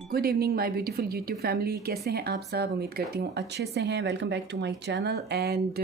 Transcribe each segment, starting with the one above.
Good evening my beautiful YouTube family, कैसे हैं आप सब। उम्मीद करती हूँ अच्छे से हैं। Welcome back to my channel and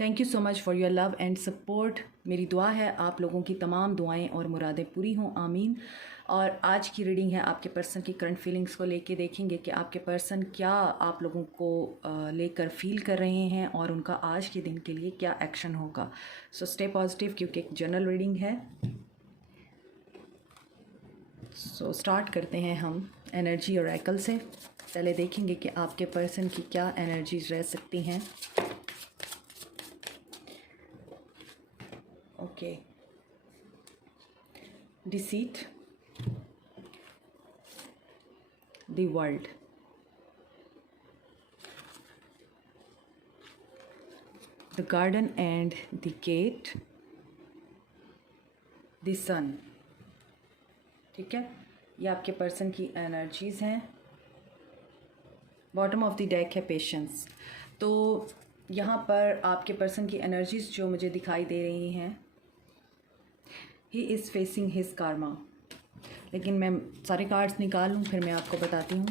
thank you so much for your love and support. मेरी दुआ है आप लोगों की तमाम दुआएं और मुरादें पूरी हों, आमीन। और आज की रीडिंग है आपके पर्सन की करंट फीलिंग्स को लेके। देखेंगे कि आपके पर्सन क्या आप लोगों को लेकर फील कर रहे हैं और उनका आज के दिन के लिए क्या एक्शन होगा। सो स्टे पॉजिटिव, क्योंकि एक जनरल रीडिंग है। सो स्टार्ट करते हैं हम एनर्जी ओरेकल से। पहले देखेंगे कि आपके पर्सन की क्या एनर्जीज रह सकती हैं। Okay, deceit, the world, the garden and the gate, the sun. ठीक है, ये आपके पर्सन की एनर्जीज़ हैं। बॉटम ऑफ द डेक है पेशेंस। तो यहाँ पर आपके पर्सन की एनर्जीज़ जो मुझे दिखाई दे रही हैं, he is facing his Karma. लेकिन मैं सारे कार्ड्स निकाल लूँ, फिर मैं आपको बताती हूँ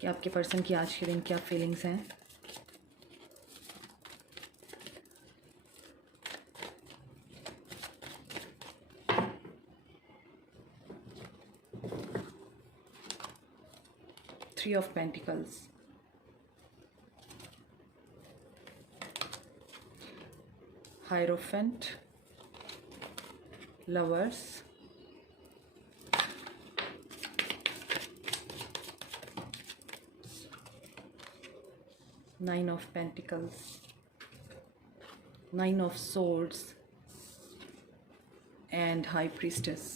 कि आपके पर्सन की आज के दिन क्या फीलिंग्स हैं। Three of Pentacles, Hierophant, Lovers, Nine of Pentacles, Nine of Swords and High Priestess.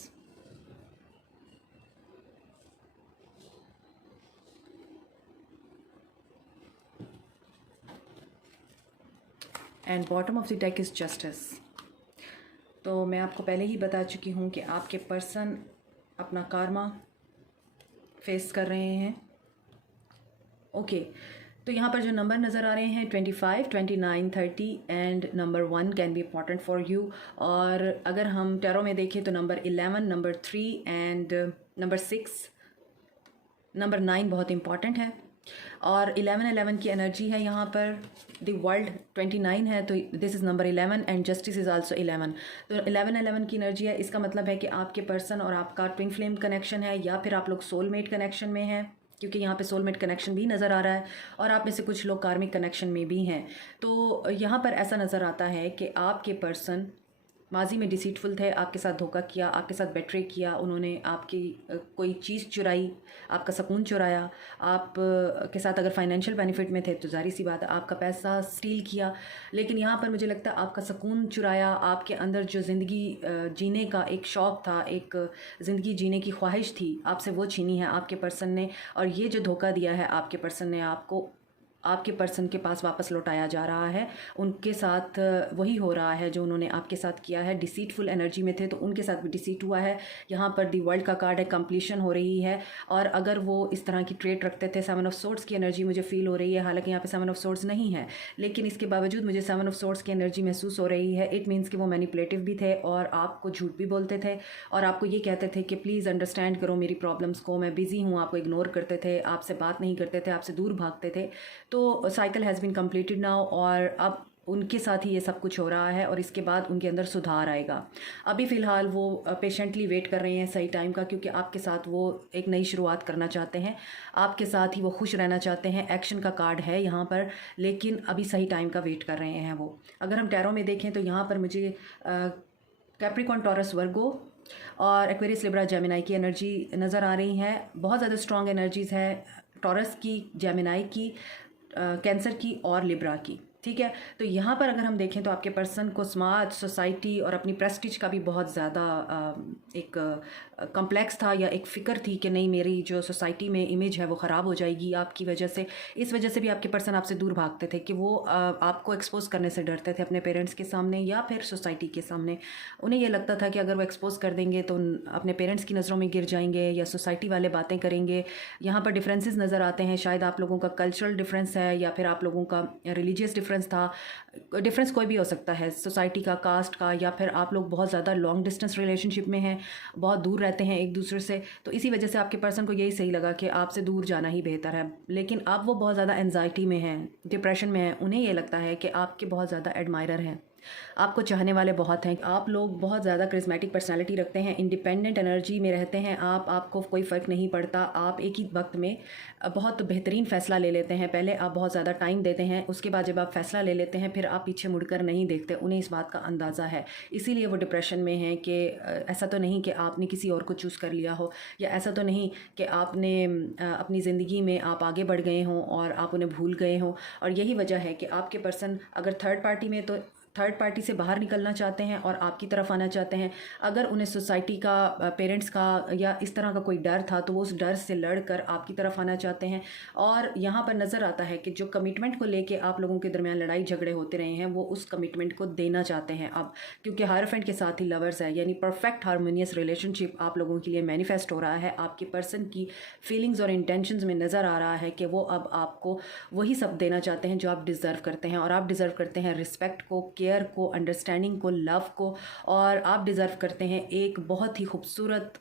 And bottom of the deck is justice. तो मैं आपको पहले ही बता चुकी हूँ कि आपके पर्सन अपना कार्मा फेस कर रहे हैं। ओके, तो यहाँ पर जो नंबर नज़र आ रहे हैं 25, 29, 30 and number 1 can be important for you. और अगर हम टैरो में देखें तो number 11, number 3 and number 6, number 9 बहुत इम्पॉर्टेंट है। और 11 की एनर्जी है यहाँ पर। द वर्ल्ड 29 है, तो this is number 11 and justice is also 11। तो 11 की एनर्जी है। इसका मतलब है कि आपके पर्सन और आपका ट्विन फ्लेम कनेक्शन है, या फिर आप लोग सोलमेट कनेक्शन में हैं, क्योंकि यहाँ पे सोलमेट कनेक्शन भी नज़र आ रहा है। और आप में से कुछ लोग कार्मिक कनेक्शन में भी हैं। तो यहाँ पर ऐसा नज़र आता है कि आपके पर्सन माजी में डिसीटफुल थे, आपके साथ धोखा किया, आपके साथ बेट्रे किया, उन्होंने आपकी कोई चीज़ चुराई, आपका सुकून चुराया। आप के साथ अगर फाइनेंशियल बेनिफिट में थे तो जारी सी बात है आपका पैसा स्टील किया। लेकिन यहाँ पर मुझे लगता है आपका सुकून चुराया। आपके अंदर जो ज़िंदगी जीने का एक शौक़ था, एक ज़िंदगी जीने की ख्वाहिश थी, आपसे वो छीनी है आपके पर्सन ने। और ये जो धोखा दिया है आपके पर्सन ने आपको, आपके पर्सन के पास वापस लौटाया जा रहा है। उनके साथ वही हो रहा है जो उन्होंने आपके साथ किया है। डिसीटफुल एनर्जी में थे तो उनके साथ भी डिसीट हुआ है। यहाँ पर दी वर्ल्ड का कार्ड है, कंप्लीशन हो रही है। और अगर वो इस तरह की ट्रेट रखते थे, 7 ऑफ सोर्ड्स की एनर्जी मुझे फील हो रही है। हालांकि यहाँ पे 7 ऑफ सोर्ड्स नहीं है, लेकिन इसके बावजूद मुझे 7 ऑफ सोर्ड्स की एनर्जी महसूस हो रही है। इट मीन्स कि वो मैनिपुलेटिव भी थे और आपको झूठ भी बोलते थे और आपको ये कहते थे कि प्लीज़ अंडरस्टैंड करो मेरी प्रॉब्लम्स को, मैं बिज़ी हूँ। आपको इग्नोर करते थे, आपसे बात नहीं करते थे, आपसे दूर भागते थे। तो cycle has been completed now, और अब उनके साथ ही ये सब कुछ हो रहा है और इसके बाद उनके अंदर सुधार आएगा। अभी फ़िलहाल वो पेशेंटली वेट कर रहे हैं सही टाइम का, क्योंकि आपके साथ वो एक नई शुरुआत करना चाहते हैं, आपके साथ ही वो खुश रहना चाहते हैं। एक्शन का कार्ड है यहाँ पर, लेकिन अभी सही टाइम का वेट कर रहे हैं वो। अगर हम टैरो में देखें तो यहाँ पर मुझे कैप्रिकॉन, टॉरस, वर्गो और एक्वेरियस, लिब्रा, जेमिनाई की एनर्जी नज़र आ रही है। बहुत ज़्यादा स्ट्रॉन्ग एनर्जीज़ है टॉरस की, जेमिनाई की, कैंसर की और लिब्रा की। ठीक है, तो यहाँ पर अगर हम देखें तो आपके पर्सन को समाज, सोसाइटी और अपनी प्रेस्टीज का भी बहुत ज़्यादा एक कम्प्लेक्स था, या एक फ़िक्र थी कि नहीं मेरी जो सोसाइटी में इमेज है वो ख़राब हो जाएगी आपकी वजह से। इस वजह से भी आपके पर्सन आपसे दूर भागते थे कि वो आपको एक्सपोज करने से डरते थे अपने पेरेंट्स के सामने या फिर सोसाइटी के सामने। उन्हें ये लगता था कि अगर वो एक्सपोज कर देंगे तो अपने पेरेंट्स की नज़रों में गिर जाएंगे या सोसाइटी वाले बातें करेंगे। यहाँ पर डिफरेंसेस नज़र आते हैं। शायद आप लोगों का कल्चरल डिफरेंस है या फिर आप लोगों का रिलीजियस डिफरेंस था, डिफरेंस कोई भी हो सकता है, सोसाइटी का, कास्ट का, या फिर आप लोग बहुत ज़्यादा लॉन्ग डिस्टेंस रिलेशनशिप में हैं, बहुत दूर रहते हैं एक दूसरे से, तो इसी वजह से आपके पर्सन को यही सही लगा कि आपसे दूर जाना ही बेहतर है। लेकिन अब वो बहुत ज़्यादा एंजाइटी में हैं, डिप्रेशन में हैं, उन्हें ये लगता है कि आपके बहुत ज़्यादा एडमायरर हैं, आपको चाहने वाले बहुत हैं, आप लोग बहुत ज़्यादा करिस्मेटिक पर्सनालिटी रखते हैं, इंडिपेंडेंट एनर्जी में रहते हैं आप, आपको कोई फ़र्क नहीं पड़ता, आप एक ही वक्त में बहुत बेहतरीन फ़ैसला ले लेते हैं। पहले आप बहुत ज़्यादा टाइम देते हैं, उसके बाद जब आप फ़ैसला ले लेते हैं फिर आप पीछे मुड़कर नहीं देखते, उन्हें इस बात का अंदाज़ा है, इसीलिए वो डिप्रेशन में हैं कि ऐसा तो नहीं कि आपने किसी और को चूज़ कर लिया हो, या ऐसा तो नहीं कि आपने अपनी ज़िंदगी में आप आगे बढ़ गए हों और आप उन्हें भूल गए हों। और यही वजह है कि आपके पर्सन अगर थर्ड पार्टी में, तो थर्ड पार्टी से बाहर निकलना चाहते हैं और आपकी तरफ आना चाहते हैं। अगर उन्हें सोसाइटी का, पेरेंट्स का या इस तरह का कोई डर था तो वो उस डर से लड़कर आपकी तरफ आना चाहते हैं। और यहाँ पर नज़र आता है कि जो कमिटमेंट को लेके आप लोगों के दरमियान लड़ाई झगड़े होते रहे हैं, वो उस कमिटमेंट को देना चाहते हैं अब, क्योंकि हायरफेंट के साथ ही लवर्स है, यानी परफेक्ट हारमोनियस रिलेशनशिप आप लोगों के लिए मैनिफेस्ट हो रहा है। आपके पर्सन की फीलिंग्स और इंटेंशंस में नज़र आ रहा है कि वो अब आपको वही सब देना चाहते हैं जो आप डिज़र्व करते हैं, और आप डिज़र्व करते हैं रिस्पेक्ट को, केयर को, अंडरस्टैंडिंग को, लव को, और आप डिज़र्व करते हैं एक बहुत ही खूबसूरत,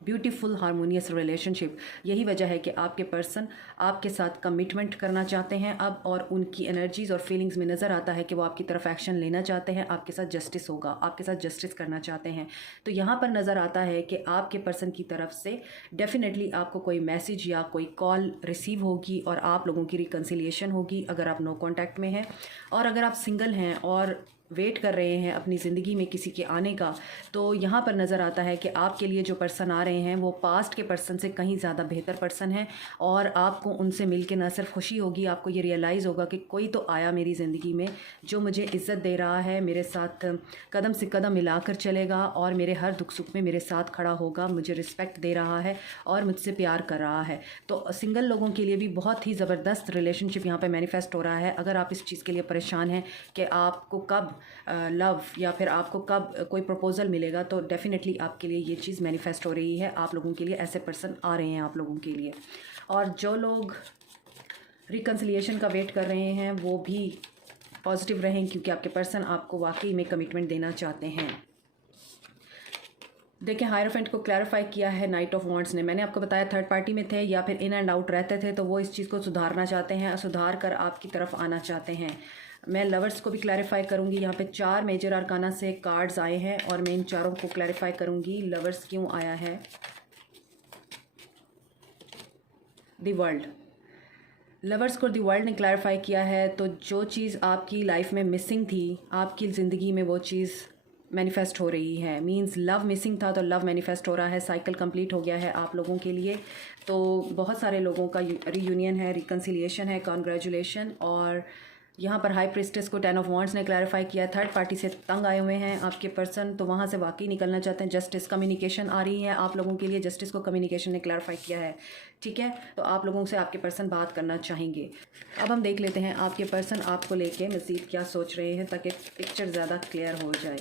ब्यूटीफुल, हारमोनियस रिलेशनशिप। यही वजह है कि आपके पर्सन आपके साथ कमिटमेंट करना चाहते हैं अब, और उनकी एनर्जीज़ और फीलिंग्स में नज़र आता है कि वो आपकी तरफ एक्शन लेना चाहते हैं, आपके साथ जस्टिस होगा, आपके साथ जस्टिस करना चाहते हैं। तो यहाँ पर नज़र आता है कि आपके पर्सन की तरफ से डेफिनेटली आपको कोई मैसेज या कोई कॉल रिसीव होगी और आप लोगों की रिकन्सिलिएशन होगी, अगर आप नो कॉन्टैक्ट में हैं। और अगर आप सिंगल हैं और वेट कर रहे हैं अपनी ज़िंदगी में किसी के आने का, तो यहाँ पर नज़र आता है कि आपके लिए जो पर्सन आ रहे हैं वो पास्ट के पर्सन से कहीं ज़्यादा बेहतर पर्सन है, और आपको उनसे मिल के न सिर्फ खुशी होगी, आपको ये रियलाइज़ होगा कि कोई तो आया मेरी ज़िंदगी में जो मुझे इज़्ज़त दे रहा है, मेरे साथ कदम से कदम मिलाकर चलेगा, और मेरे हर दुख सुख में मेरे साथ खड़ा होगा, मुझे रिस्पेक्ट दे रहा है और मुझसे प्यार कर रहा है। तो सिंगल लोगों के लिए भी बहुत ही ज़बरदस्त रिलेशनशिप यहाँ पर मैनिफेस्ट हो रहा है। अगर आप इस चीज़ के लिए परेशान हैं कि आपको कब लव या फिर आपको कब कोई प्रपोज़ल मिलेगा, तो डेफिनेटली आपके लिए ये चीज़ मैनिफेस्ट हो रही है, आप लोगों के लिए ऐसे पर्सन आ रहे हैं आप लोगों के लिए। और जो लोग रिकन्सिलिएशन का वेट कर रहे हैं वो भी पॉजिटिव रहें, क्योंकि आपके पर्सन आपको वाकई में कमिटमेंट देना चाहते हैं। देखिए, हायरफेंट को क्लैरिफाई किया है नाइट ऑफ वॉन्ड्स ने। मैंने आपको बताया थर्ड पार्टी में थे या फिर इन एंड आउट रहते थे, तो वो इस चीज़ को सुधारना चाहते हैं, सुधार कर आपकी तरफ आना चाहते हैं। मैं लवर्स को भी क्लैरिफाई करूंगी। यहाँ पे 4 मेजर आर्काना से कार्ड्स आए हैं और मैं इन चारों को क्लैरिफाई करूंगी लवर्स क्यों आया है। द वर्ल्ड, लवर्स को द वर्ल्ड ने क्लैरिफाई किया है। तो जो चीज़ आपकी लाइफ में मिसिंग थी, आपकी ज़िंदगी में वो चीज़ मैनिफेस्ट हो रही है। मींस लव मिसिंग था तो लव मैनिफेस्ट हो रहा है, साइकिल कंप्लीट हो गया है आप लोगों के लिए। तो बहुत सारे लोगों का रीयूनियन है, रिकन्सिलिएशन है, कॉन्ग्रेचुलेशन। और यहाँ पर हाई प्रिस्टेस को 10 ऑफ वॉन्ड्स ने क्लैरिफाई किया, थर्ड पार्टी से तंग आए हुए हैं आपके पर्सन, तो वहाँ से वाकई निकलना चाहते हैं। जस्टिस, कम्युनिकेशन आ रही है आप लोगों के लिए, जस्टिस को कम्युनिकेशन ने क्लैरिफाई किया है। ठीक है, तो आप लोगों से आपके पर्सन बात करना चाहेंगे। अब हम देख लेते हैं आपके पर्सन आपको लेके मज़ीद क्या सोच रहे हैं, ताकि पिक्चर ज़्यादा क्लियर हो जाए।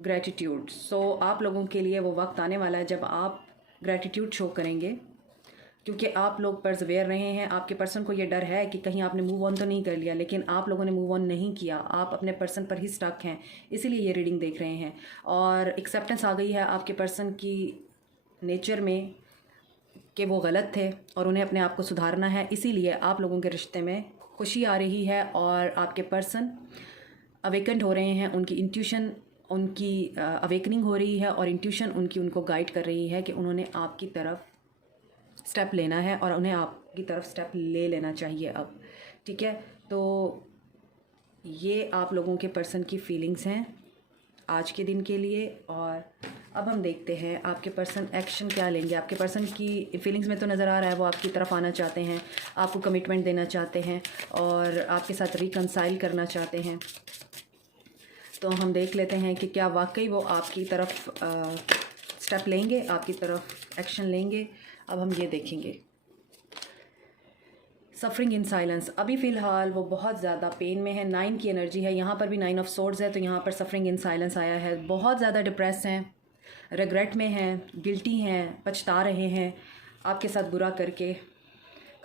ग्रैटिट्यूड, सो आप लोगों के लिए वो वक्त आने वाला है जब आप ग्रैटिट्यूड शो करेंगे, क्योंकि आप लोग परसवेयर रहे हैं। आपके पर्सन को ये डर है कि कहीं आपने मूव ऑन तो नहीं कर लिया, लेकिन आप लोगों ने मूव ऑन नहीं किया, आप अपने पर्सन पर ही स्टक हैं, इसीलिए ये रीडिंग देख रहे हैं। और एक्सेप्टेंस आ गई है आपके पर्सन की नेचर में कि वो गलत थे और उन्हें अपने आप को सुधारना है, इसीलिए आप लोगों के रिश्ते में खुशी आ रही है और आपके पर्सन अवेकेंड हो रहे हैं। उनकी इंट्यूशन, उनकी अवेकनिंग हो रही है और इंट्यूशन उनकी उनको गाइड कर रही है कि उन्होंने आपकी तरफ स्टेप लेना है और उन्हें आपकी तरफ स्टेप ले लेना चाहिए अब। ठीक है, तो ये आप लोगों के पर्सन की फीलिंग्स हैं आज के दिन के लिए। और अब हम देखते हैं आपके पर्सन एक्शन क्या लेंगे। आपके पर्सन की फीलिंग्स में तो नज़र आ रहा है वो आपकी तरफ आना चाहते हैं, आपको कमिटमेंट देना चाहते हैं और आपके साथ रिकन्साइल करना चाहते हैं। तो हम देख लेते हैं कि क्या वाकई वो आपकी तरफ स्टेप लेंगे, आपकी तरफ एक्शन लेंगे। अब हम ये देखेंगे। सफरिंग इन साइलेंस, अभी फ़िलहाल वो बहुत ज़्यादा पेन में है, 9 की एनर्जी है, यहाँ पर भी 9 ऑफ सोर्ड्स है, तो यहाँ पर सफरिंग इन साइलेंस आया है। बहुत ज़्यादा डिप्रेस हैं, रिग्रेट में हैं, गिल्टी हैं, पछता रहे हैं आपके साथ बुरा करके।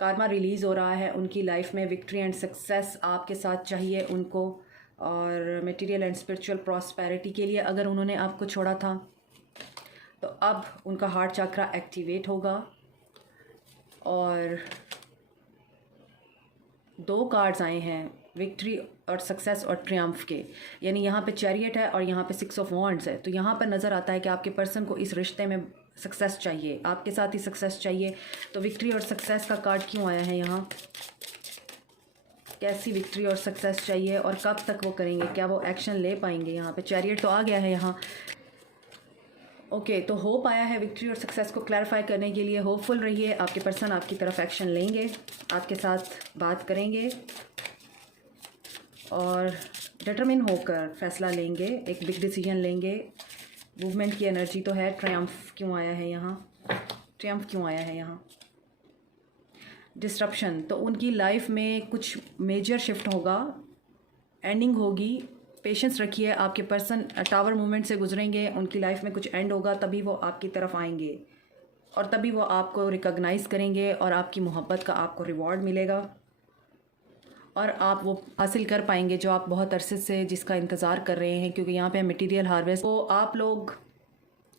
कारमा रिलीज़ हो रहा है, उनकी लाइफ में विक्ट्री एंड सक्सेस आपके साथ चाहिए उनको, और मटेरियल एंड स्पिरिचुअल प्रॉस्पेरिटी के लिए अगर उन्होंने आपको छोड़ा था तो अब उनका हार्ट चक्रा एक्टिवेट होगा। और 2 कार्ड्स आए हैं विक्ट्री और सक्सेस और ट्रियम्फ के, यानी यहाँ पे चैरियट है और यहाँ पे 6 ऑफ वॉन्ड्स है। तो यहाँ पर नज़र आता है कि आपके पर्सन को इस रिश्ते में सक्सेस चाहिए, आपके साथ ही सक्सेस चाहिए। तो विक्ट्री और सक्सेस का कार्ड क्यों आया है यहाँ? कैसी विक्ट्री और सक्सेस चाहिए और कब तक वो करेंगे, क्या वो एक्शन ले पाएंगे? यहाँ पे चैरियट तो आ गया है यहाँ। ओके, तो होप आया है विक्ट्री और सक्सेस को क्लैरिफाई करने के लिए। होपफुल रहिए, आपके पर्सन आपकी तरफ एक्शन लेंगे, आपके साथ बात करेंगे और डिटरमिन होकर फैसला लेंगे, एक बिग डिसीजन लेंगे। मूवमेंट की एनर्जी तो है। ट्रायम्फ क्यों आया है यहाँ? ट्रायम्फ क्यों आया है यहाँ? डिस्ट्रप्शन, तो उनकी लाइफ में कुछ मेजर शिफ्ट होगा, एंडिंग होगी। पेशेंस रखिए, आपके पर्सन टावर मूवमेंट से गुजरेंगे, उनकी लाइफ में कुछ एंड होगा, तभी वो आपकी तरफ आएंगे और तभी वो आपको रिकॉग्नाइज़ करेंगे और आपकी मोहब्बत का आपको रिवॉर्ड मिलेगा और आप वो हासिल कर पाएंगे जो आप बहुत अरसे से जिसका इंतज़ार कर रहे हैं, क्योंकि यहाँ पे मटेरियल हार्वेस्ट। तो आप लोग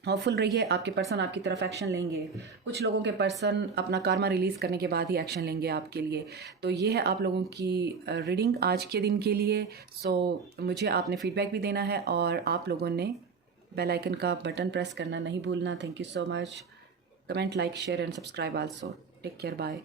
होपफुल रहिए, आपके पर्सन आपकी तरफ एक्शन लेंगे। कुछ लोगों के पर्सन अपना कारमा रिलीज़ करने के बाद ही एक्शन लेंगे आपके लिए। तो ये है आप लोगों की रीडिंग आज के दिन के लिए। सो मुझे आपने फीडबैक भी देना है और आप लोगों ने बेल आइकन का बटन प्रेस करना नहीं भूलना। Thank you so much. Comment, like, share and subscribe also. Take care, bye.